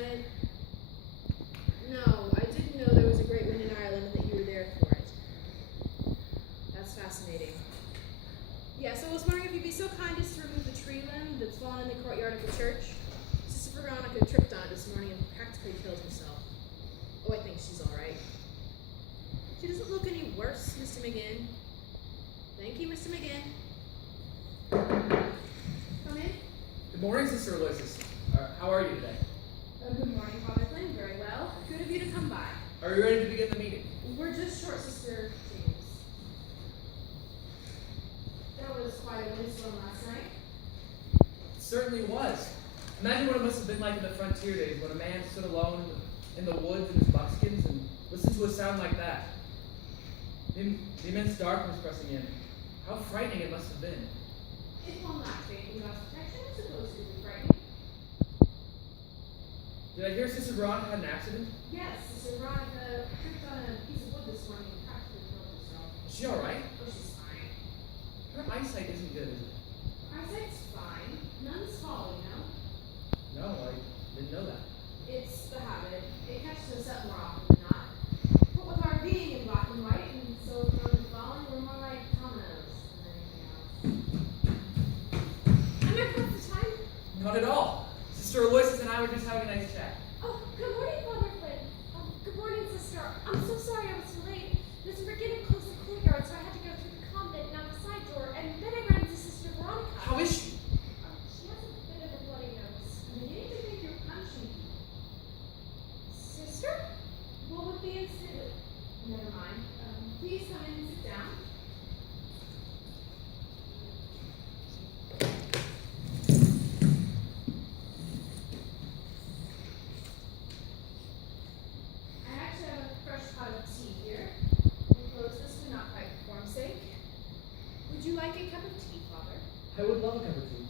Senate? No, I didn't know there was a great wind in Ireland and that you were there for it. That's fascinating. Yes, I was wondering if you'd be so kind as to remove the tree limb that's fallen in the courtyard of the church. Sister Veronica tripped on it this morning and practically killed herself. Oh, I think she's all right. She doesn't look any worse, Mr. McGinn. Thank you, Mr. McGinn. Come in. Good morning, Sister Aloysius. How are you today? Good morning, Father Flynn. Very well. Good of you to come by. Are you ready to begin the meeting? We're just short, Sister James. That was quite a windstorm last night. It certainly was. Imagine what it must have been like in the frontier days when a man stood alone in the woods in his buckskins and listened to a sound like that. The immense darkness pressing in. How frightening it must have been. If one lacks faith in God's protection, I suppose it would be frightening. Did I hear Sister Veronica had an accident? Yes, Sister Veronica tripped on a piece of wood this morning and practically killed herself. Is she alright? Oh, she's fine. Her eyesight isn't good, is it? Eyesight's fine. None's fall, you know. No, I didn't know that. It's the habit. It catches us up more often than not. But with our being in black and white and so prone to falling, we're more like dominoes than anything else. Am I past the time? Not at all. Sister Aloysius and I were just having a nice chat. Oh, good morning, Father Flynn. Good morning, sister. I'm so sorry I was so late. Mr. McGinn closed the courtyard, so I had to go through the convent and out the side door, and then I ran into Sister Veronica. How is she? She has a bit of a bloody nose. I'm beginning to think you're punching people. Sister? What would the incident? Never mind. Please come in and sit down. I actually have a fresh pot of tea here. We'll close this one, not quite for form's sake. Would you like a cup of tea, Father? I would love a cup of tea.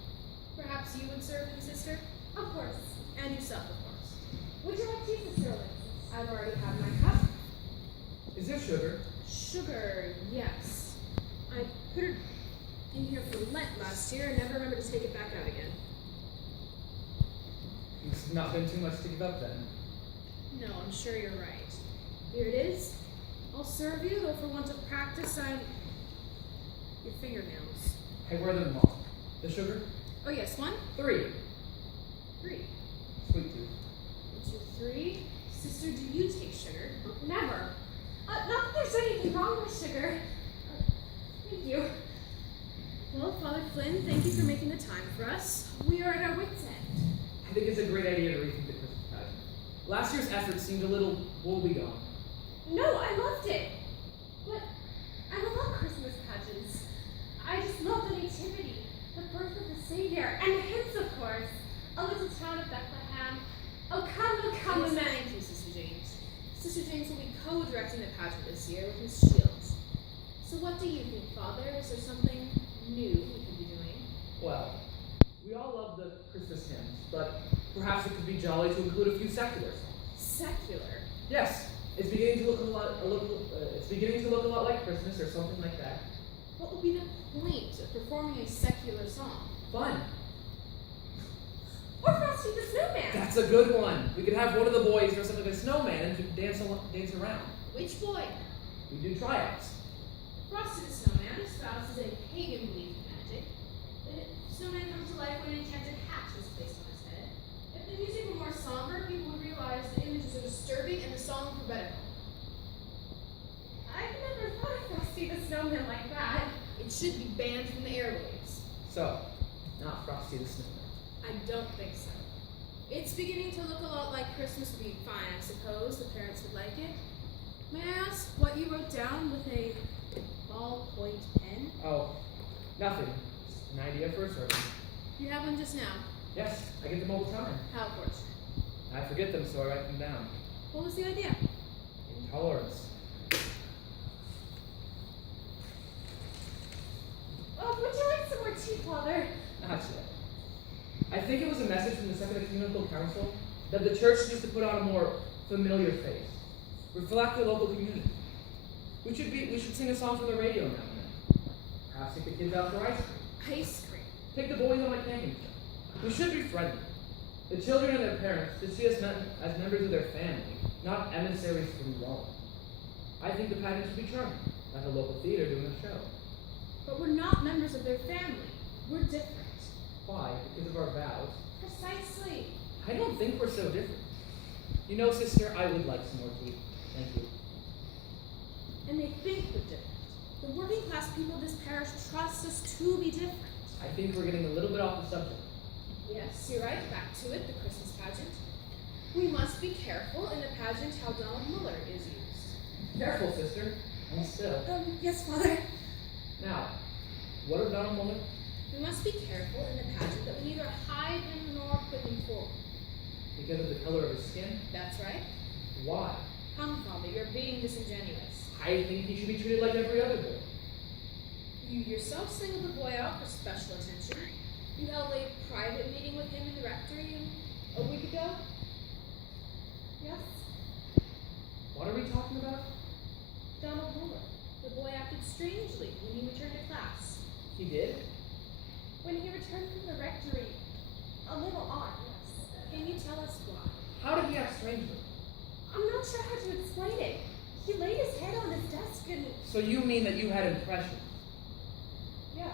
Perhaps you would serve me, sister? Of course. And yourself, of course. Would you like tea, Sister Alexis? I've already had my cup. Is there sugar? Sugar, yes. I put it in here for Lent last year and never remembered to take it back out again. It's not been too much to give up then. No, I'm sure you're right. Here it is. I'll serve you, though for want of practice, your fingernails. I wear them all. The sugar? Oh yes, 1, 3. 3. Sweet tooth. 1, 2, 3. Sister, do you take sugar? Never. Not that there's anything wrong with sugar. Thank you. Well, Father Flynn, thank you for making the time for us. We are at our wits' end. I think it's a great idea to rethink the Christmas pageant. Last year's effort seemed a little woebegone. No, I loved it. But I love Christmas pageants. I just love the nativity, the birth of the Savior, and the hymns, of course. A little town of Bethlehem. Oh, come, Yes, Emmanuel. thank you, Sister James. Sister James will be co-directing the pageant this year with Miss Shields. So what do you think, Father? Is there something new we could be doing? Well, we all love the Christmas hymns, but perhaps it could be jolly to include a few secular songs. Secular? Yes, it's beginning to look a lot like Christmas or something like that. What would be the point of performing a secular song? Fun. Or Frosty the Snowman. That's a good one. We could have one of the boys dress up like a snowman and dance around. Which boy? We do tryouts. Frosty the Snowman espouses a pagan belief in magic. The snowman comes to life when an enchanted hat is placed on his head. If the music were more somber, people would realize the images are disturbing and the song poetical. I've never thought of Frosty the Snowman like that. It should be banned from the airwaves. So, not Frosty the Snowman. I don't think so. It's beginning to look a lot like Christmas would be fine, I suppose. The parents would like it. May I ask what you wrote down with a ballpoint pen? Oh, nothing. Just an idea for a sermon. You have one just now. Yes, I get them all the time. How fortunate. I forget them, so I write them down. What was the idea? Intolerance. Oh, would you like some more tea, Father? Not yet. I think it was a message from the Second Ecumenical Council that the church needs to put on a more familiar face. Reflect the local community. We should sing a song from the radio now and then. Perhaps take the kids out for ice cream. Ice cream. Take the boys on a camping trip. We should be friendly. The children and their parents should see us as members of their family, not emissaries from Rome. I think the pageant should be charming, like a local theater doing a show. But we're not members of their family. We're different. Why? Because of our vows. Precisely. I don't think we're so different. You know, sister, I would like some more tea. Thank you. And they think we're different. The working class people of this parish trust us to be different. I think we're getting a little bit off the subject. Yes, you're right. Back to it, the Christmas pageant. We must be careful in the pageant how Donald Muller is used. Careful, sister. And still. Yes, Father. Now, what of Donald Muller? We must be careful in the pageant that we neither hide him nor put him forward. Because of the color of his skin? That's right. Why? Come, Father, you're being disingenuous. I think he should be treated like every other boy. You yourself singled the boy out for special attention. You held a private meeting with him in the rectory a week ago. Yes. What are we talking about? Donald Muller. The boy acted strangely when he returned to class. He did? When he returned from the rectory, a little odd, yes. Can you tell us why? How did he act strangely? I'm not sure how to explain it. He laid his head on his desk and... So you mean that you had impressions? Yes,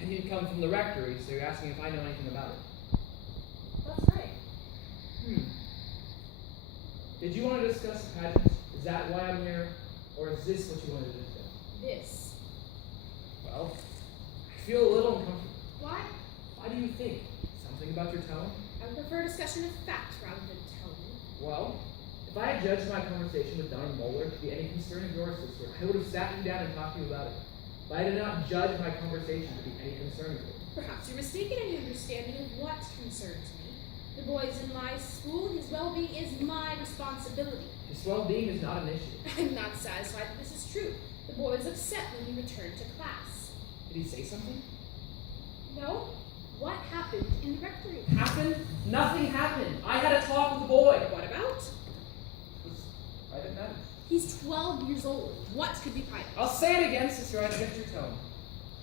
And you'd come from the rectory, so you're asking if I know anything about it. that's right. Did you want to discuss the pageant? Is that why I'm here? Or is this what you wanted to discuss? This. Well, I feel a little uncomfortable. Why? Why do you think? Something about your tone? I would prefer discussion of fact rather than tone. Well, if I had judged my conversation with Donald Muller to be any concern of yours, sister, I would have sat you down and talked to you about it. But I did not judge my conversation to be any concern of yours. Perhaps you're mistaken in your understanding of what concerns me. The boy is in my school, his well-being is my responsibility. His well-being is not an issue. I'm not satisfied that this is true. The boy was upset when he returned to class. Did he say something? No? What happened in the rectory? Happened? Nothing happened. I had a talk with the boy. What about? It was private matters. He's 12 years old. What could be private? I'll say it again, sister. I get your tone.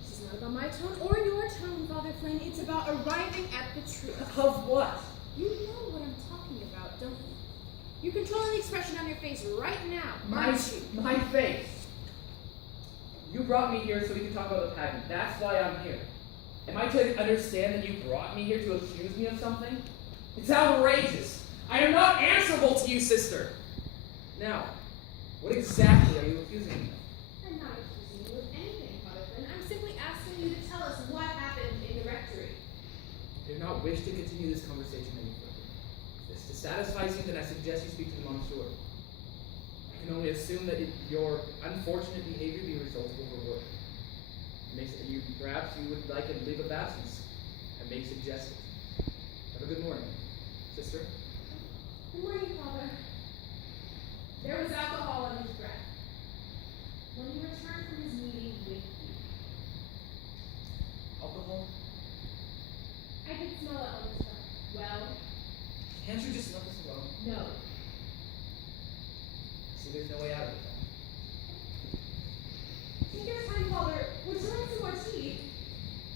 This is not about my tone or your tone, Father Flynn. It's about arriving at the truth. Of what? You know what I'm talking about, don't you? You're controlling the expression on your face right now, aren't you? My face. You brought me here so we could talk about the pageant. That's why I'm here. Am I to understand that you brought me here to accuse me of something? It's outrageous. I am not answerable to you, sister. Now, what exactly are you accusing me of? I'm not accusing you of anything, Father Flynn. I'm simply asking you to tell us what happened in the rectory. I do not wish to continue this conversation any further. If it's to satisfy you, then I suggest you speak to the monsieur. I can only assume that your unfortunate behavior be a result of overwork. Perhaps you would like a leave of absence. I may suggest it. Have a good morning, sister. Good morning, Father. There was alcohol in his breath. When he returned from his meeting with you. Alcohol? I could smell it on his breath. Well, Can't you just let us alone? no. See, there's no way out of it. Take your time, Father. Would you like some more tea?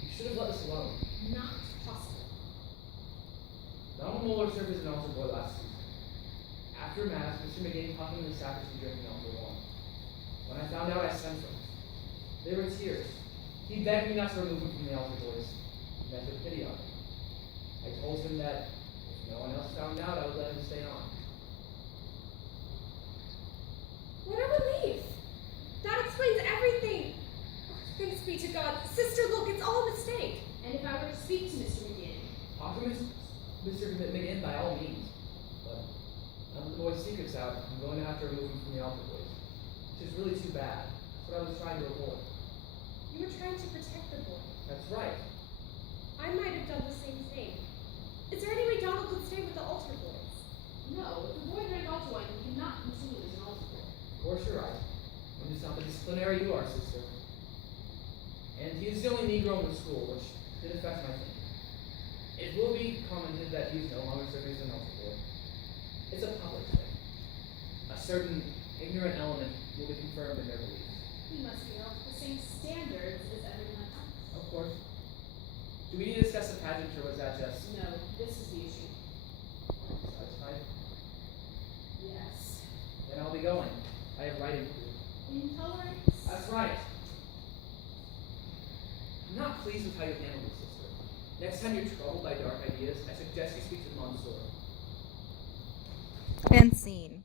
You should have let us alone. Not possible. Donald Muller served as an altar boy last season. After Mass, Mr. McGinn caught him in the sacristy drinking altar wine. When I found out, I sent for him. There were tears. He begged me not to remove him from the altar boys. He meant to pity on him. I told him that if no one else found out, I would let him stay on. What a relief! That explains everything. Oh, thanks be to God. Sister, look, it's all a mistake. And if I were to speak to Mr. McGinn, Talk to Mr. McGinn by all means. But now that the boy's secret's out, I'm going to have to remove him from the altar boys. Which is really too bad. That's what I was trying to avoid. You were trying to protect the boy. That's right. I might have done the same thing. Is there any way Donald could stay with the altar boys? no, if the boy drank altar wine, he cannot continue as an altar boy. Of course you're right. I'm just not the disciplinary you are, sister. And he is the only Negro in the school, which did affect my thinking. It will be commented that he's no longer serving as an altar boy. It's a public thing. A certain ignorant element will be confirmed in their beliefs. He must be held to the same standards as everyone else. Of course. Do we need to discuss the pageant, or was that just... No, this is the issue. not pleased with how you handled it, sister. Next time you're troubled by dark ideas, I suggest you speak to Monsieur. End scene.